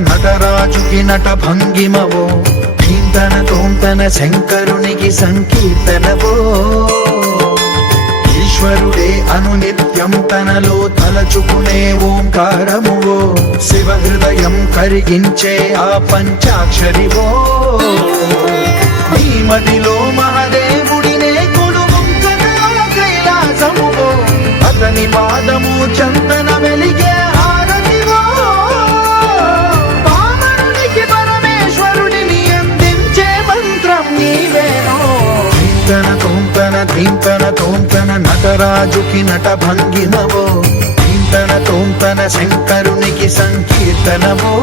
నటరాజుకి నట భంగిమవో ధీంతన తోంతన శంకరునికి సంకీర్తనవో ఈశ్వరుడే అనునిత్యం తనలో తలచుకునే ఓంకారమువో శివ హృదయం కరిగించే ఆ పంచాక్షరివో నీ మదిలో మహాదేవుడినే కొలువుంకన కైలాసమువో అతని పాదము చందన వెలిగే హారతివో పామరునికి పరమేశ్వరుడిని అందించే మంత్రం నీవేనో ధీంతన తోంతన నటరాజుకి నట భంగిమవో ధీంతన తోంతన శంకరునికి సంకీర్తనవో